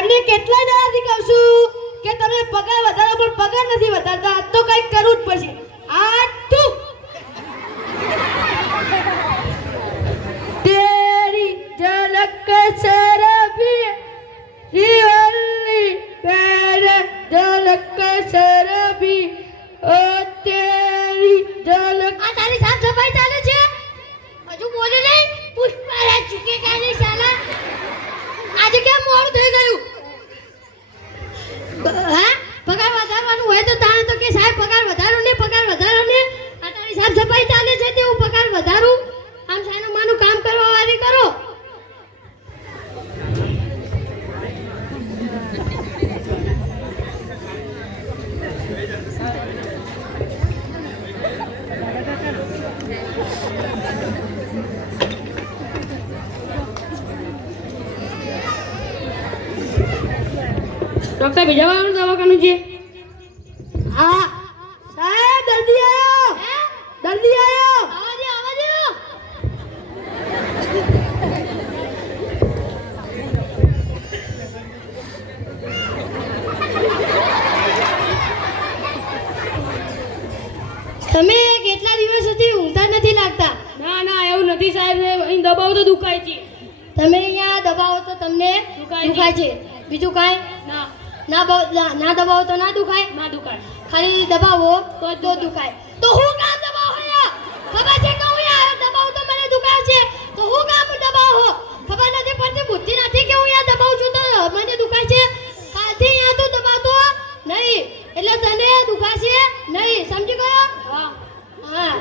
તમને કેટલા દાડાથી કહું છું કે તમે પગાર વધારો પણ પગાર નથી વધારતા. આજ તો કંઈક કરવું જ પડશે. આજ તું તેરી ઝલક શરફી રીવલ્લી પેરે ઝલક શરફી ઓ તેરી ઝલક. આ તારી સાફ સફાઈ ચાલે છે? હજુ બોલે નહીં? પુષ્પરાજ ચૂકે કાની સાલા. આજે કેમ મોડું થઈ ગયું? હા, પગાર વધારવાનું હોય તો તાણે તો કે સાહેબ પગાર વધારો ને પગાર વધારો ને. આ તારી સાફ સફાઈ ચાલે છે તે હું પગાર વધારું? આમ સાનું માનું કામ કરવા વાળી કરો. ડોક્ટર બીજાવાનું દવાખાનું છે. હા સાહેબ દર્દી આવ્યો. દર્દી આવ્યો. આવા દે. તમે કેટલા દિવસથી ઊંઘતા નથી લાગતા? ના ના એવું નથી સાહેબ. અહીં દબાવ તો દુખાય છે. તમે અહીંયા દબાવો તો તમને દુખાય છે. બીજું કાંઈ? ના ના દબાવો તો ના દુખાય. ના દુખાય. ખાલી દબાવો તો દુખાય. તો હું કામ દબાવો અહીંયા? ખબર છે કે હું અહીંયા દબાવું તો મને દુખાય છે. તો હું કામ દબાવો? ખબર નથી પડતી, બુદ્ધિ નથી કે હું અહીંયા દબાવું છું તો મને દુખાય છે. કાલથી અહીંયા તું દબાવતો નહીં એટલે તને દુખાશે નહીં. સમજી ગયો? હા હા.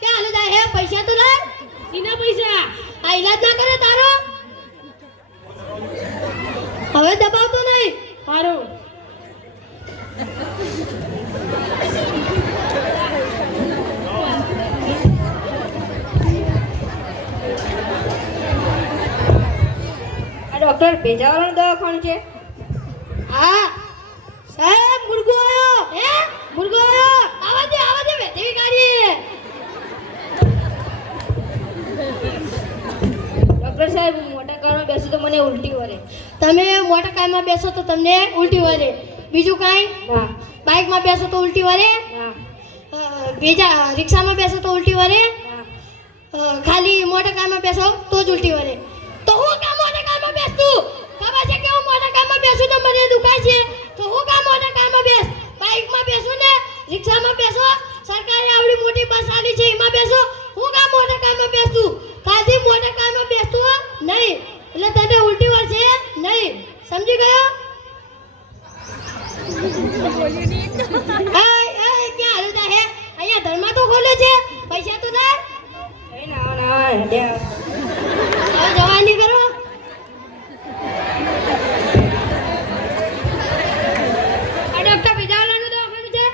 ક્યાં હાલે જાય? પૈસા તો લાય. સીના પૈસા. આ ઈલાજ ના કરે તારો? હવે દબાવતો નહીં. સારું. આ ડોક્ટર ભેજાવાળાનું દવાખાનું છે. હા સાહેબ, મુર્ગો આવ્યો. હે મુર્ગો આવ્યો. આવા દે વેતેવી ગાડી. ડોક્ટર સાહેબ મોટા કારમાં બેસું તો મને ઉલટી વળે. તમે મોટા કારમાં બેસો તો તમને ઉલટી વળે. બીજું કાંઈ? ના બાઇકમાં બેસો તો ઉલટી વળે. ના બીજા રિક્ષામાં બેસો તો ઉલટી વળે. ના. ખાલી મોટા કારમાં બેસો તો જ ઉલટી વળે. તો હું કામ મોટા કારમાં બેસતું? ખબર છે કે હું મોટા કારમાં બેસું તો મને દુખાય છે. તો હું કામ મોટા કારમાં બેસ? બાઇકમાં બેસો ને રિક્ષામાં બેસો. સરકારી આવડી મોટી બસ આવી છે એમાં બેસો. હું કામ મોટા કારમાં બેસતું? ખાલી મોટા કારમાં બેસતું નહીં એટલે તને ઉલટી વળશે નહીં. સમજી ગયો? ક્યાં હાલ હે? અહીંયા ધર્મા તો ખોલે છે. પૈસા તો લાય. હવે જવાની કરો. આ ડોક્ટર ભેજાવાળાનું દવાખાનું છે?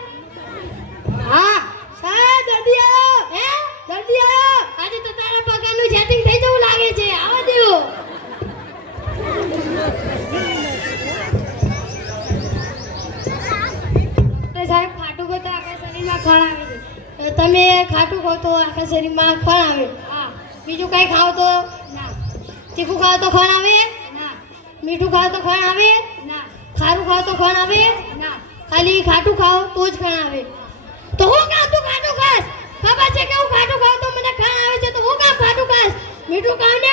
હા સાહેબ, દર્દી આવ્યો. હે દર્દી આવ્યો. આજે તો તારા પગારનું સેટિંગ થઈ જવું લાગે છે. આવા દો. સાહેબ ખાટું ખો તો આખા શરીરમાં ખણ આવે છે. તમે ખાટું ખો તો આખા શરીરમાં ખણ આવે. હા. બીજું કઈ ખાવ તો ના. તીખું ખાવ તો ખણ આવે ના. મીઠું ખાવ તો ખણ આવે ના. ખારું ખાવ તો ખણ આવે ના. ખાલી ખાટું ખાવ તો જ ખણ આવે. તો હું કામ તું ખાટું ખાસ? ખબર છે કે હું ખાટું ખાવ તો મને ખણ આવે છે. તો હું કામ ખાટું ખાસ? મીઠું ખાવ ને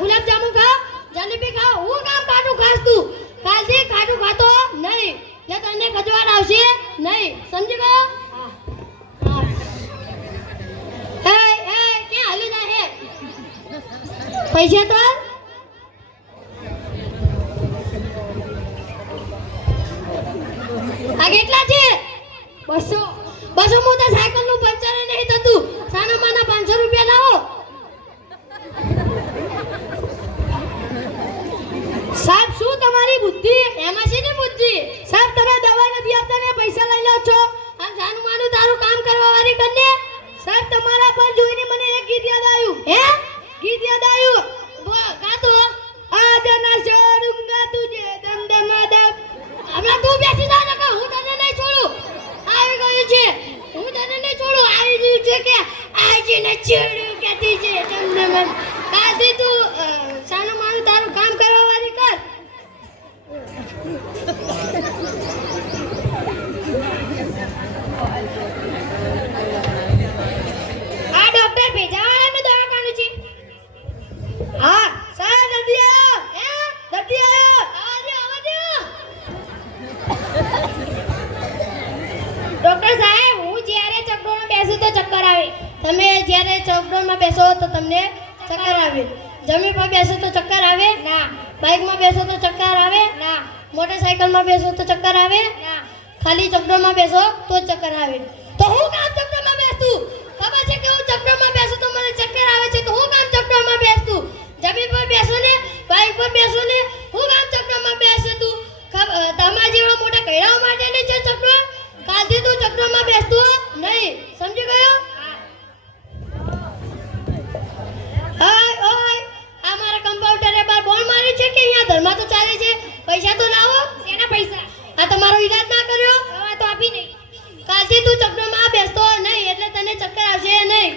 ગુલાબજામુન ખાવ, જલેબી ખાવ. હું કામ ખાટું ખાસ તું? કાલથી ખાટું ખાતો નહીં એટલે તને ખજવાડ આવશે નહીં. સમજી ગયો? હા. ક્યાં હાલી જાય હે? પૈસા તો આ કેટલા છે? 200 મોટા સાયકલ નું પંચર નહીં થતું. સાના માના 500 રૂપિયા લાવો. સાહેબ શું તમારી બુદ્ધિ? એમાં શેની બુદ્ધિ? સાહેબ તમે દવા નથી આપતા ને પૈસા લઈ લો છો. આમ જાનું માનું તારું કામ કરવા વાળી કરને. સાહેબ તમારા પર જોઈને મને એક ગીત યાદ આવ્યું. હે ગીત યાદ આવ્યું? ચક્કરમાં બેસો તો તમને ચક્કર આવે, જમીન પર બેસો તો ચક્કર આવે ના, બાઇકમાં બેસો તો ચક્કર આવે ના, મોટરસાઇકલમાં બેસો તો ચક્કર આવે ના, ખાલી ચક્રમાં બેસો તો જ ચક્કર આવે. તો હું કામ ચક્રમાં બેસતું? ખબર છે કે હું ચક્રમાં બેસું તો મને ચક્કર આવે છે, તો હું કામ ચક્રમાં બેસતું? જમીન પર બેસો ને, બાઇક પર બેસો ને, હું કામ ચક્રમાં બેસે તું? તમારા જેવા મોટા કૈડાઓ માટે નહીં છે ચક્ર. કાલથી તું ચક્રમાં બેસતો નહીં, સમજી ગયો? ઓય આ મારા કમ્પાઉન્ડરે બાર બોલ મારી છે કે અહીંયા ધર્મા તો ચાલે છે, પૈસા તો લાવો. શેના પૈસા? આ તમારો ઈલાજ ના કર્યો? હવે તો આપી નહીં. કાલથી તું ચક્રમાં બેસતો નહીં એટલે તને ચક્કર આવશે નહીં.